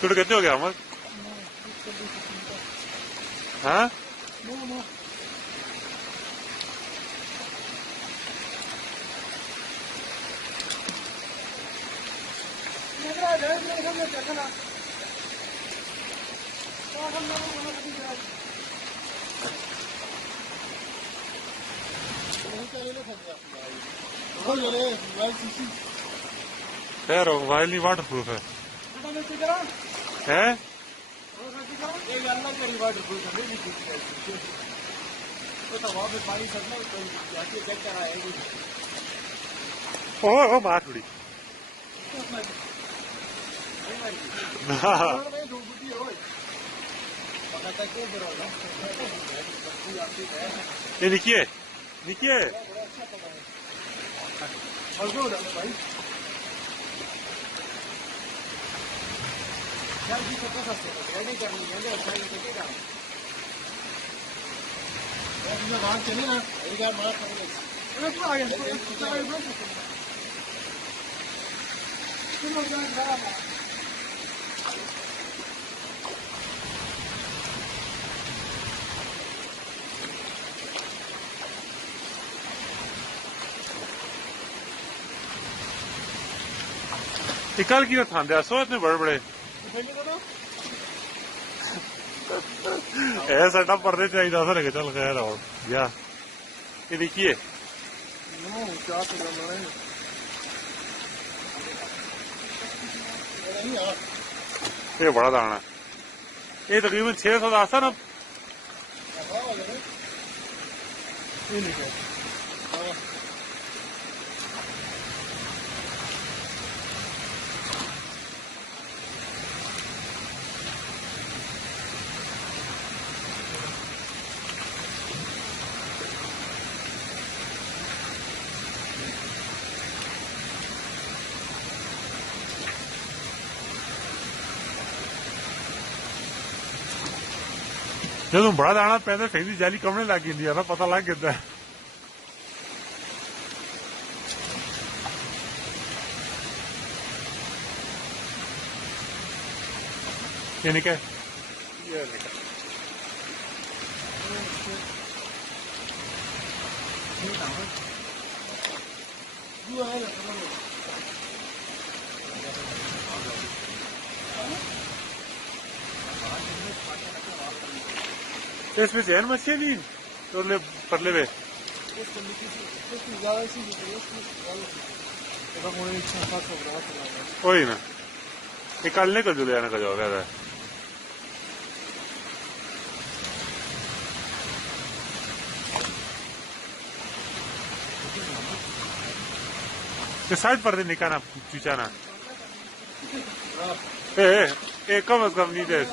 तुड़ कहते हो गया अहमद? हाँ यार मोबाइल नहीं वाटर प्रूफ है ओ बात थोड़ी ये निकिए निकिए कल की थांदे सो इतने बड़े बड़े साडा पर्दे चाहिए सर चल खैर आओ या ये देखिए ये बड़ा दाना ये तकरीबन 600 का आसा ना जो तुम बड़ा दाना पैदा सही जाली कमने लग गई ना पता लग गया ये निकल इसमें से मच्छी नहीं तो ले परले वे कोई ना निकालने का जो ले आने का जो है साइड पर निकालना चुचाना कम अज कम नहीं दे